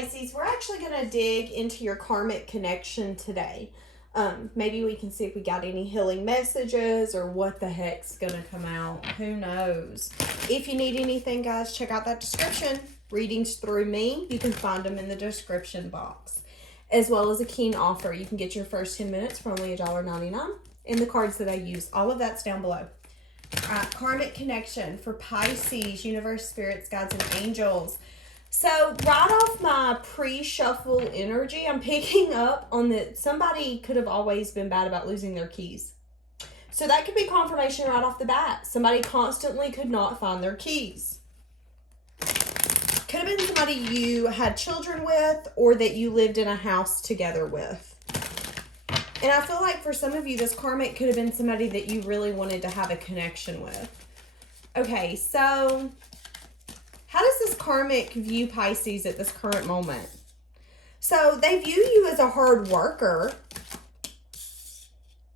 Pisces, we're actually going to dig into your karmic connection today. Maybe we can see if we got any healing messages or what the heck's going to come out. Who knows? If you need anything, guys, check out that description. Readings through me, you can find them in the description box. As well as a keen offer. You can get your first 10 minutes for only $1.99 in the cards that I use. All of that's down below. Karmic connection for Pisces, universe, spirits, guides, and angels. So right off my pre-shuffle energy, I'm picking up on that somebody could have always been bad about losing their keys. So that could be confirmation right off the bat. Somebody constantly could not find their keys. Could have been somebody you had children with or that you lived in a house together with. And I feel like for some of you, this karmic could have been somebody that you really wanted to have a connection with. Okay, so how does this karmic view Pisces at this current moment? So they view you as a hard worker.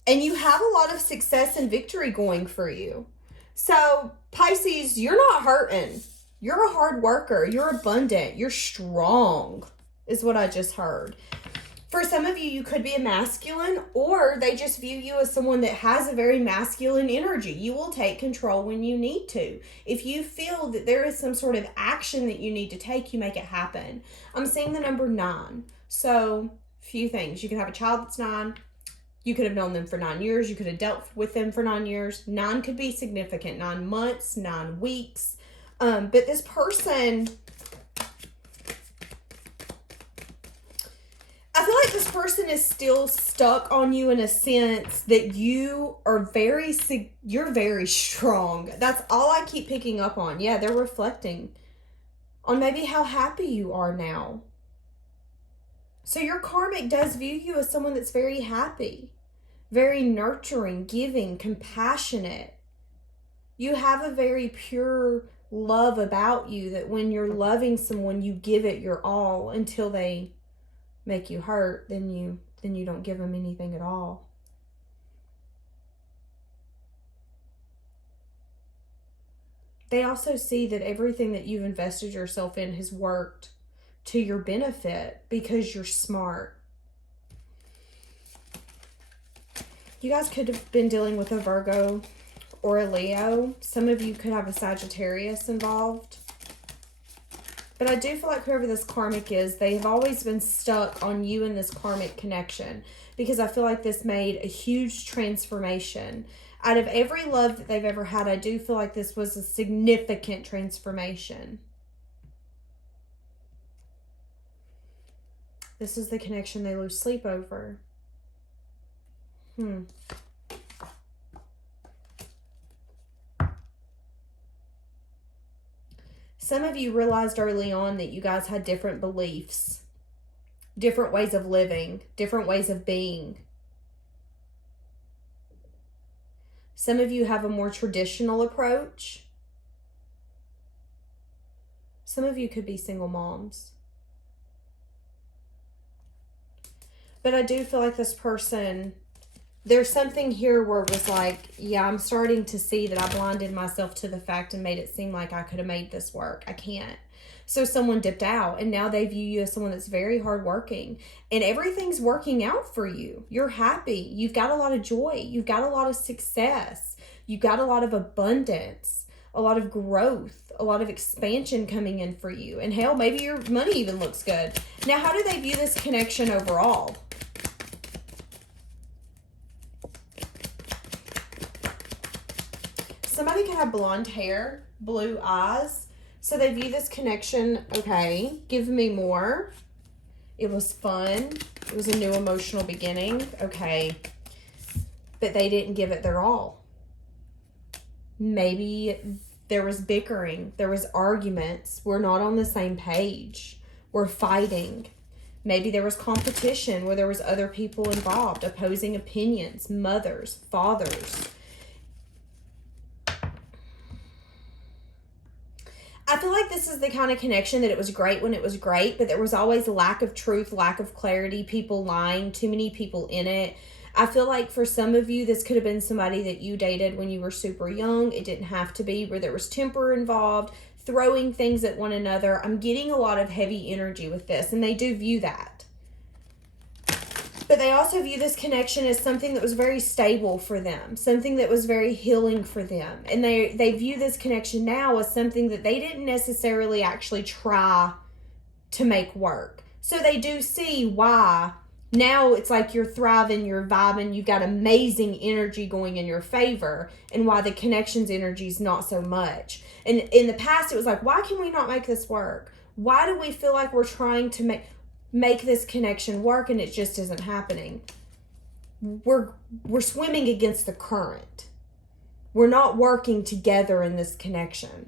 And you have a lot of success and victory going for you. So Pisces, you're not hurting. You're a hard worker. You're abundant. You're strong, is what I just heard. For some of you, you could be a masculine, or they just view you as someone that has a very masculine energy. You will take control when you need to. If you feel that there is some sort of action that you need to take, you make it happen. I'm seeing the number 9. So, few things. You can have a child that's 9. You could have known them for 9 years. You could have dealt with them for 9 years. 9 could be significant. 9 months, 9 weeks. But this person, I feel like this person is still stuck on you in a sense that you are you're very strong. That's all I keep picking up on. Yeah, they're reflecting on maybe how happy you are now. So your karmic does view you as someone that's very happy, very nurturing, giving, compassionate. You have a very pure love about you that when you're loving someone, you give it your all until they make you hurt, then you don't give them anything at all. They also see that everything that you've invested yourself in has worked to your benefit because you're smart. You guys could have been dealing with a Virgo or a Leo. Some of you could have a Sagittarius involved. But I do feel like whoever this karmic is, they have always been stuck on you in this karmic connection. Because I feel like this made a huge transformation. Out of every love that they've ever had, I do feel like this was a significant transformation. This is the connection they lose sleep over. Some of you realized early on that you guys had different beliefs, different ways of living, different ways of being. Some of you have a more traditional approach. Some of you could be single moms. But I do feel like this person, there's something here where it was like, yeah, I'm starting to see that I blinded myself to the fact and made it seem like I could have made this work. I can't. So someone dipped out and now they view you as someone that's very hardworking and everything's working out for you. You're happy. You've got a lot of joy. You've got a lot of success. You've got a lot of abundance, a lot of growth, a lot of expansion coming in for you. And hell, maybe your money even looks good. Now, how do they view this connection overall? Somebody can have blonde hair, blue eyes. So they view this connection, okay, give me more. It was fun. It was a new emotional beginning. Okay. But they didn't give it their all. Maybe there was bickering. There was arguments. We're not on the same page. We're fighting. Maybe there was competition where there was other people involved, opposing opinions, mothers, fathers. I feel like this is the kind of connection that it was great when it was great, but there was always a lack of truth, lack of clarity, people lying, too many people in it. I feel like for some of you, this could have been somebody that you dated when you were super young. It didn't have to be, where there was temper involved. throwing things at one another. I'm getting a lot of heavy energy with this, and they do view that. But they also view this connection as something that was very stable for them, something that was very healing for them. And they view this connection now as something that they didn't necessarily actually try to make work. So they do see why now it's like you're thriving, you're vibing, you've got amazing energy going in your favor, and why the connection's energy is not so much. And in the past, it was like, why can we not make this work? Why do we feel like we're trying to make this connection work and it just isn't happening? We're swimming against the current. We're not working together in this connection.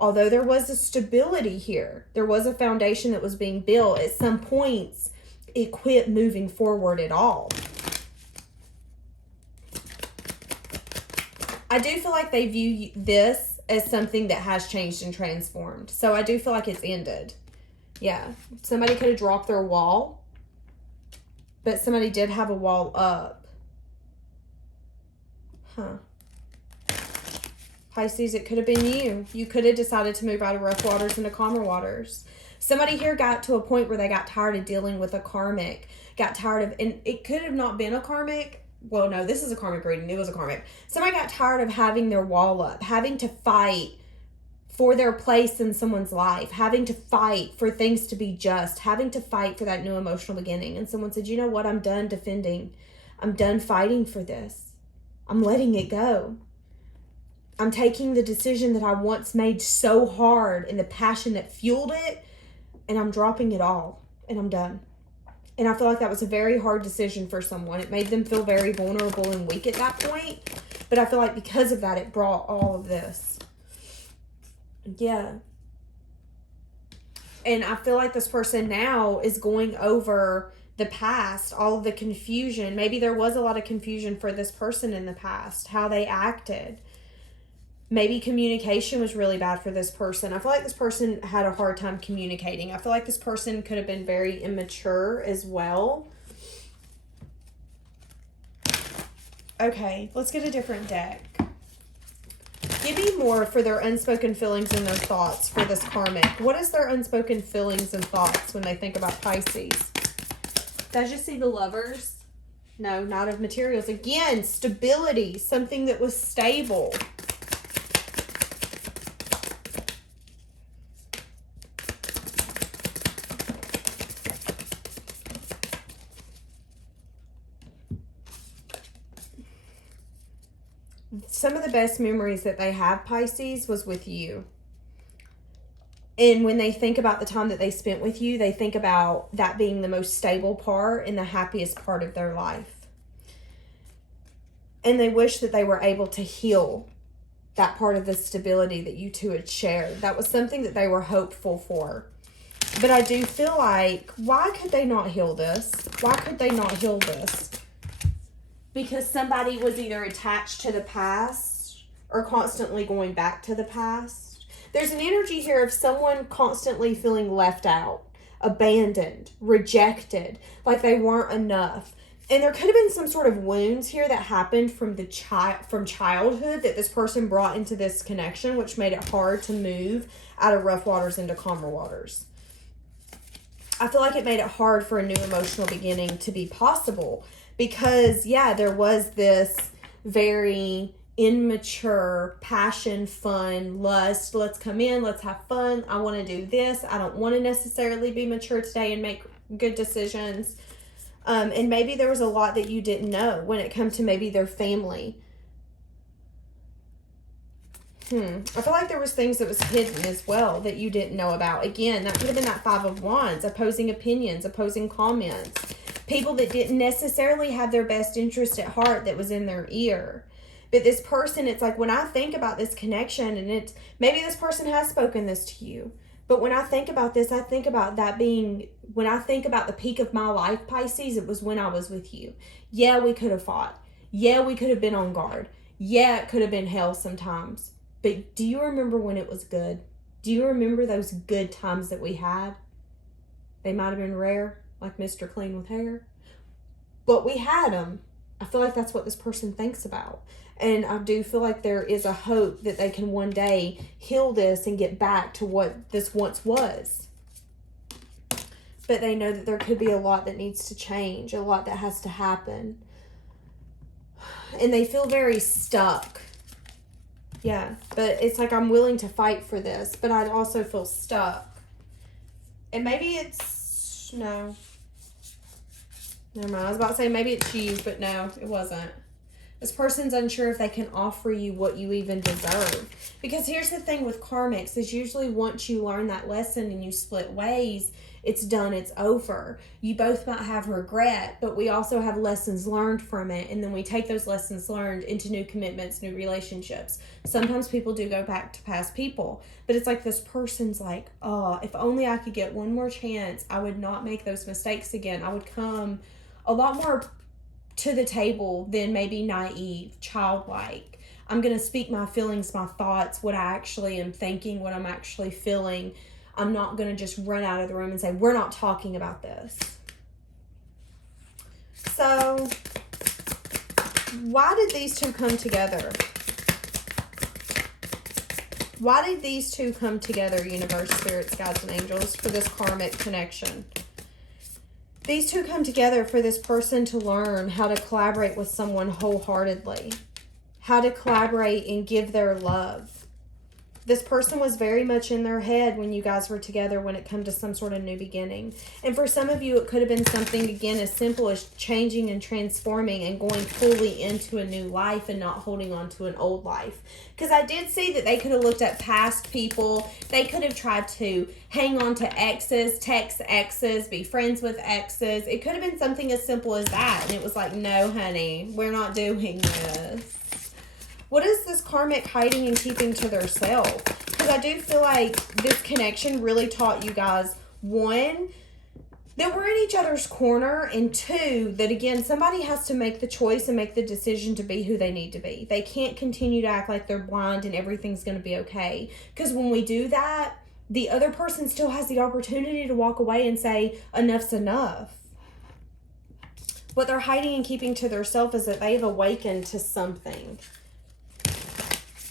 Although there was a stability here, there was a foundation that was being built, at some points it quit moving forward at all. I do feel like they view this as something that has changed and transformed. So I do feel like it's ended. Yeah, somebody could have dropped their wall, but somebody did have a wall up. Pisces, it could have been you. You could have decided to move out of rough waters into calmer waters. Somebody here got to a point where they got tired of dealing with a karmic, got tired of, and it could have not been a karmic. Well, no, this is a karmic reading. It was a karmic. Somebody got tired of having their wall up, having to fight for their place in someone's life, having to fight for things to be just, having to fight for that new emotional beginning. And someone said, you know what? I'm done defending. I'm done fighting for this. I'm letting it go. I'm taking the decision that I once made so hard and the passion that fueled it, and I'm dropping it all, and I'm done. And I feel like that was a very hard decision for someone. It made them feel very vulnerable and weak at that point. But I feel like because of that, it brought all of this. Yeah. And I feel like this person now is going over the past, all of the confusion. Maybe there was a lot of confusion for this person in the past, how they acted. Maybe communication was really bad for this person. I feel like this person had a hard time communicating. I feel like this person could have been very immature as well. Okay, let's get a different deck. Give me more for their unspoken feelings and their thoughts for this karmic. What is their unspoken feelings and thoughts when they think about Pisces? Did I just see the Lovers? No, Knight of Materials. Again, stability, something that was stable. Some of the best memories that they have, Pisces, was with you. And when they think about the time that they spent with you, they think about that being the most stable part and the happiest part of their life. And they wish that they were able to heal that part of the stability that you two had shared. That was something that they were hopeful for. But I do feel like, why could they not heal this? Why could they not heal this? Because somebody was either attached to the past or constantly going back to the past. There's an energy here of someone constantly feeling left out, abandoned, rejected, like they weren't enough. And there could have been some sort of wounds here that happened from childhood that this person brought into this connection, which made it hard to move out of rough waters into calmer waters. I feel like it made it hard for a new emotional beginning to be possible. Because, yeah, there was this very immature passion, fun, lust. Let's come in. Let's have fun. I want to do this. I don't want to necessarily be mature today and make good decisions. And maybe there was a lot that you didn't know when it comes to maybe their family. I feel like there was things that was hidden as well that you didn't know about. Again, that could have been that Five of Wands, opposing opinions, opposing comments. People that didn't necessarily have their best interest at heart that was in their ear. But this person, it's like when I think about this connection, and it's maybe this person has spoken this to you. But when I think about this, I think about that being, when I think about the peak of my life, Pisces, it was when I was with you. Yeah, we could have fought. Yeah, we could have been on guard. Yeah, it could have been hell sometimes. But do you remember when it was good? Do you remember those good times that we had? They might have been rare, like Mr. Clean with hair. But we had them. I feel like that's what this person thinks about. And I do feel like there is a hope that they can one day heal this and get back to what this once was. But they know that there could be a lot that needs to change, a lot that has to happen. And they feel very stuck. Yeah, but it's like I'm willing to fight for this, but I also feel stuck. And maybe it's, no. Never mind. I was about to say maybe it's you, but no, it wasn't. This person's unsure if they can offer you what you even deserve. Because here's the thing with karmics, is usually once you learn that lesson and you split ways, it's done, it's over. You both might have regret, but we also have lessons learned from it. And then we take those lessons learned into new commitments, new relationships. Sometimes people do go back to past people. But it's like this person's like, oh, if only I could get one more chance, I would not make those mistakes again. I would come a lot more to the table than maybe naive, childlike. I'm going to speak my feelings, my thoughts, what I actually am thinking, what I'm actually feeling. I'm not going to just run out of the room and say, we're not talking about this. So, why did these two come together? Why did these two come together, universe, spirits, guides, and angels, for this karmic connection? These two come together for this person to learn how to collaborate with someone wholeheartedly, how to collaborate and give their love. This person was very much in their head when you guys were together when it comes to some sort of new beginning. And for some of you, it could have been something, again, as simple as changing and transforming and going fully into a new life and not holding on to an old life. Because I did see that they could have looked at past people. They could have tried to hang on to exes, text exes, be friends with exes. It could have been something as simple as that. And it was like, no, honey, we're not doing this. What is this karmic hiding and keeping to their self? Because I do feel like this connection really taught you guys, one, that we're in each other's corner, and two, that again, somebody has to make the choice and make the decision to be who they need to be. They can't continue to act like they're blind and everything's going to be okay. Because when we do that, the other person still has the opportunity to walk away and say, enough's enough. What they're hiding and keeping to their self is that they've awakened to something.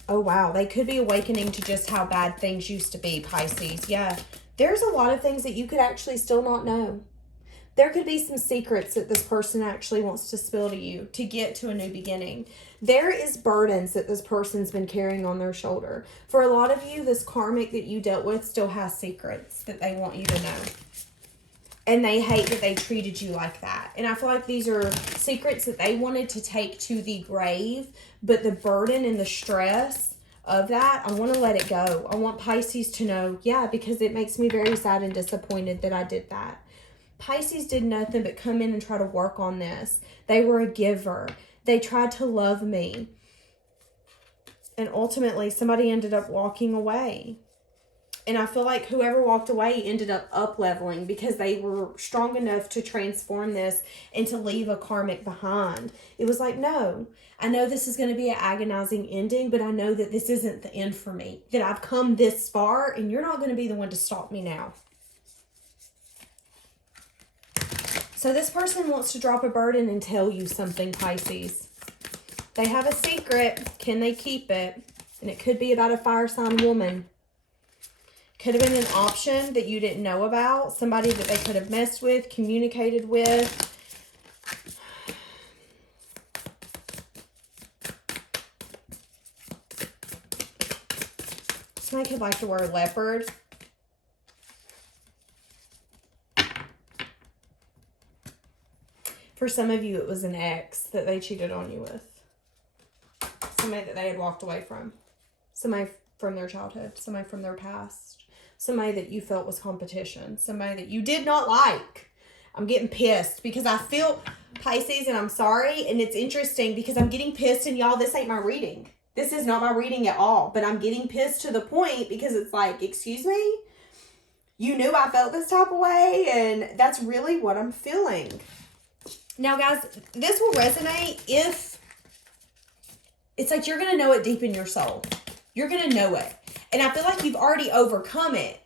Oh, wow. They could be awakening to just how bad things used to be, Pisces. Yeah. There's a lot of things that you could actually still not know. There could be some secrets that this person actually wants to spill to you to get to a new beginning. There is burdens that this person's been carrying on their shoulder. For a lot of you, this karmic that you dealt with still has secrets that they want you to know. And they hate that they treated you like that. And I feel like these are secrets that they wanted to take to the grave. But the burden and the stress of that, I want to let it go. I want Pisces to know, yeah, because it makes me very sad and disappointed that I did that. Pisces did nothing but come in and try to work on this. They were a giver. They tried to love me. And ultimately, somebody ended up walking away. And I feel like whoever walked away ended up leveling because they were strong enough to transform this and to leave a karmic behind. It was like, no, I know this is going to be an agonizing ending, but I know that this isn't the end for me. That I've come this far and you're not going to be the one to stop me now. So this person wants to drop a burden and tell you something, Pisces. They have a secret. Can they keep it? And it could be about a fire sign woman. Could have been an option that you didn't know about. Somebody that they could have messed with, communicated with. Somebody could like the word leopard. For some of you, it was an ex that they cheated on you with. Somebody that they had walked away from. Somebody from their childhood. Somebody from their past. Somebody that you felt was competition. Somebody that you did not like. I'm getting pissed because I feel Pisces and I'm sorry. And it's interesting because I'm getting pissed and y'all, this ain't my reading. This is not my reading at all. But I'm getting pissed to the point because it's like, excuse me? You knew I felt this type of way and that's really what I'm feeling. Now, guys, this will resonate if it's like you're going to know it deep in your soul. You're going to know it. And I feel like you've already overcome it,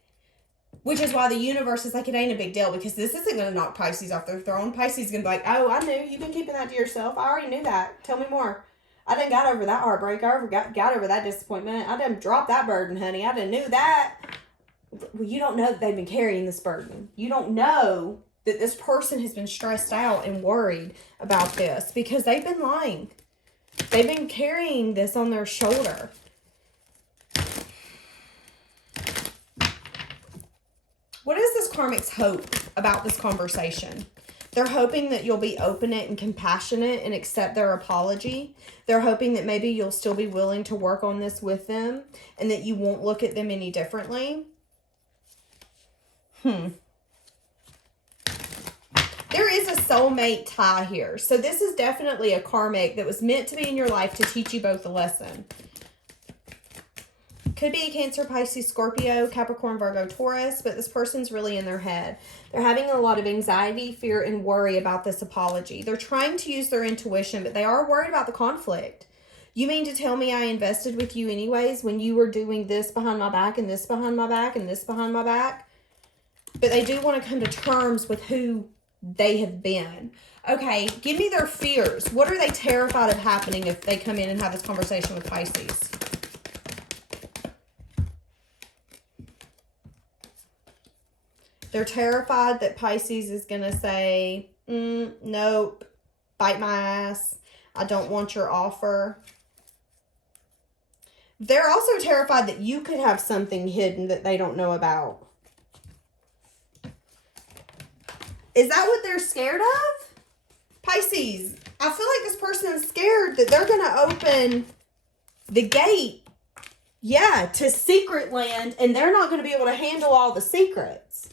which is why the universe is like, it ain't a big deal because this isn't going to knock Pisces off their throne. Pisces is going to be like, oh, I knew. You've been keeping that to yourself. I already knew that. Tell me more. I done got over that heartbreak. I got over that disappointment. I done dropped that burden, honey. I done knew that. Well, you don't know that they've been carrying this burden. You don't know that this person has been stressed out and worried about this because they've been lying. They've been carrying this on their shoulder. What is this karmic's hope about this conversation? They're hoping that you'll be open and compassionate and accept their apology. They're hoping that maybe you'll still be willing to work on this with them and that you won't look at them any differently. There is a soulmate tie here. So this is definitely a karmic that was meant to be in your life to teach you both a lesson. Could be a Cancer, Pisces, Scorpio, Capricorn, Virgo, Taurus, but this person's really in their head. They're having a lot of anxiety, fear, and worry about this apology. They're trying to use their intuition, but they are worried about the conflict. You mean to tell me I invested with you anyways when you were doing this behind my back and this behind my back and this behind my back? But they do want to come to terms with who they have been. Okay, give me their fears. What are they terrified of happening if they come in and have this conversation with Pisces? They're terrified that Pisces is going to say, nope, bite my ass. I don't want your offer. They're also terrified that you could have something hidden that they don't know about. Is that what they're scared of? Pisces, I feel like this person is scared that they're going to open the gate, to secret land, and they're not going to be able to handle all the secrets.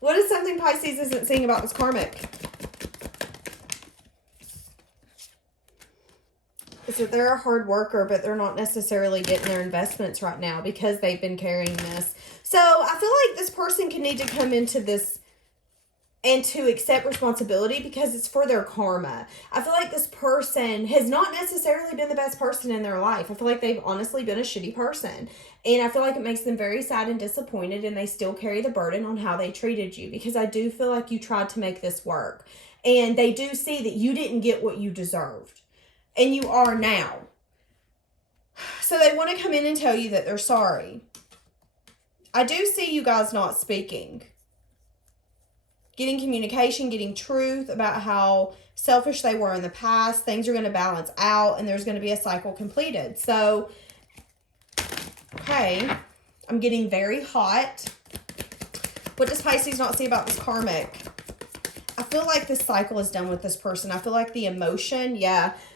What is something Pisces isn't seeing about this karmic? Is that they're a hard worker, but they're not necessarily getting their investments right now because they've been carrying this. So I feel like this person can need to come into this and to accept responsibility because it's for their karma. I feel like this person has not necessarily been the best person in their life. I feel like they've honestly been a shitty person. And I feel like it makes them very sad and disappointed, and they still carry the burden on how they treated you because I do feel like you tried to make this work. And they do see that you didn't get what you deserved. And you are now. So they want to come in and tell you that they're sorry. I do see you guys not speaking. Getting communication, getting truth about how selfish they were in the past. Things are going to balance out and there's going to be a cycle completed. So, okay, I'm getting very hot. What does Pisces not see about this karmic? I feel like this cycle is done with this person. I feel like the emotion,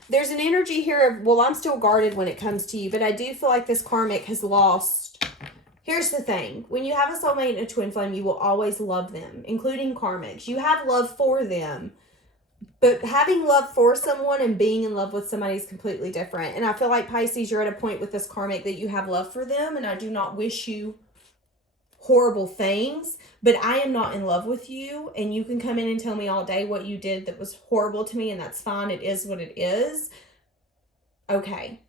there's an energy here of, well, I'm still guarded when it comes to you, but I do feel like this karmic has lost. Here's the thing. When you have a soulmate and a twin flame, you will always love them, including karmics. You have love for them, but having love for someone and being in love with somebody is completely different. And I feel like Pisces, you're at a point with this karmic that you have love for them, and I do not wish you horrible things, but I am not in love with you, and you can come in and tell me all day what you did that was horrible to me, and that's fine. It is what it is. Okay.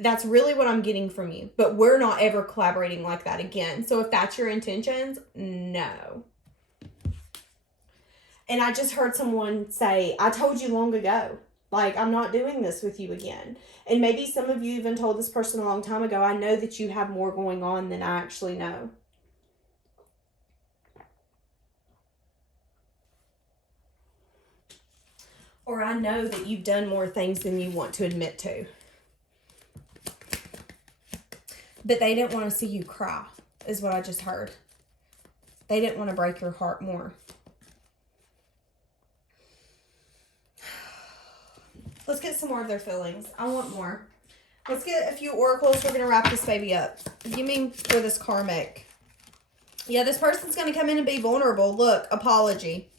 That's really what I'm getting from you, but we're not ever collaborating like that again. So if that's your intentions, no. And I just heard someone say, I told you long ago, like, I'm not doing this with you again. And maybe some of you even told this person a long time ago, I know that you have more going on than I actually know. Or I know that you've done more things than you want to admit to. But they didn't want to see you cry, is what I just heard. They didn't want to break your heart more. Let's get some more of their feelings. I want more. Let's get a few oracles. We're going to wrap this baby up. Give me for this karmic. Yeah, this person's going to come in and be vulnerable. Look, apology.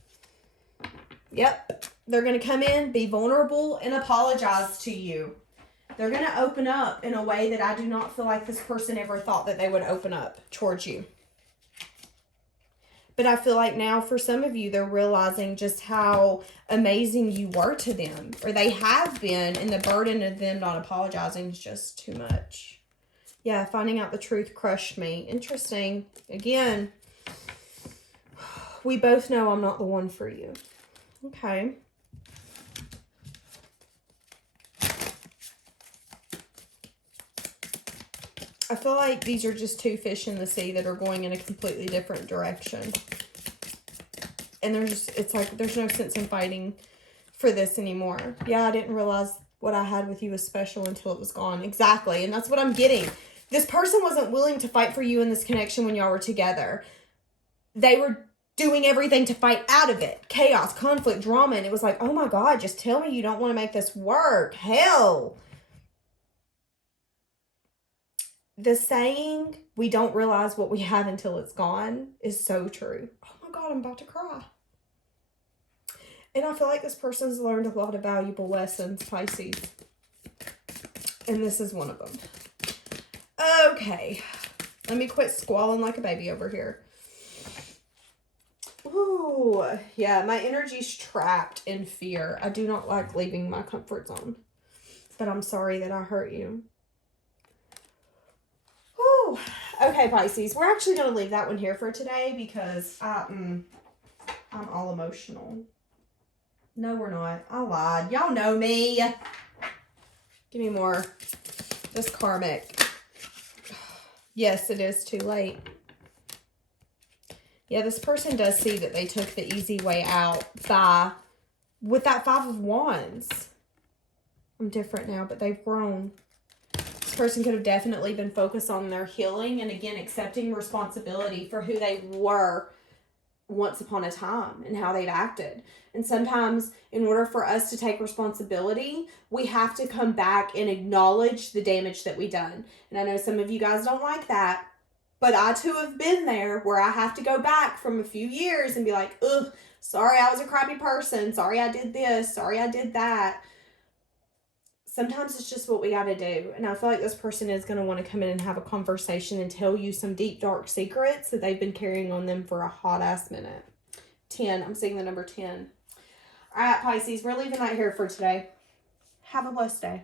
Yep. They're going to come in, be vulnerable, and apologize to you. They're going to open up in a way that I do not feel like this person ever thought that they would open up towards you. But I feel like now for some of you, they're realizing just how amazing you were to them. Or they have been, and the burden of them not apologizing is just too much. Yeah, finding out the truth crushed me. Interesting. Again, We both know I'm not the one for you. Okay. I feel like these are just two fish in the sea that are going in a completely different direction. And it's like, there's no sense in fighting for this anymore. Yeah, I didn't realize what I had with you was special until it was gone. Exactly. And that's what I'm getting. This person wasn't willing to fight for you in this connection when y'all were together. They were doing everything to fight out of it. Chaos, conflict, drama. And it was like, oh my God, just tell me you don't want to make this work. Hell. The saying, we don't realize what we have until it's gone, is so true. Oh my God, I'm about to cry. And I feel like this person's learned a lot of valuable lessons, Pisces. And this is one of them. Okay. Let me quit squalling like a baby over here. Ooh, yeah, my energy's trapped in fear. I do not like leaving my comfort zone. But I'm sorry that I hurt you. Okay, Pisces, we're actually going to leave that one here for today because I'm all emotional. No, we're not. I lied. Y'all know me. Give me more. This karmic. Yes, it is too late. Yeah, this person does see that they took the easy way out with that 5 of Wands. I'm different now, but they've grown. Person could have definitely been focused on their healing and again accepting responsibility for who they were once upon a time and how they've acted. And sometimes in order for us to take responsibility, we have to come back and acknowledge the damage that we done. And I know some of you guys don't like that, but I too have been there where I have to go back from a few years and be like, ugh, sorry I was a crappy person, sorry I did this, sorry I did that. Sometimes it's just what we got to do. And I feel like this person is going to want to come in and have a conversation and tell you some deep, dark secrets that they've been carrying on them for a hot ass minute. 10. I'm seeing the number 10. All right, Pisces, we're leaving that here for today. Have a blessed day.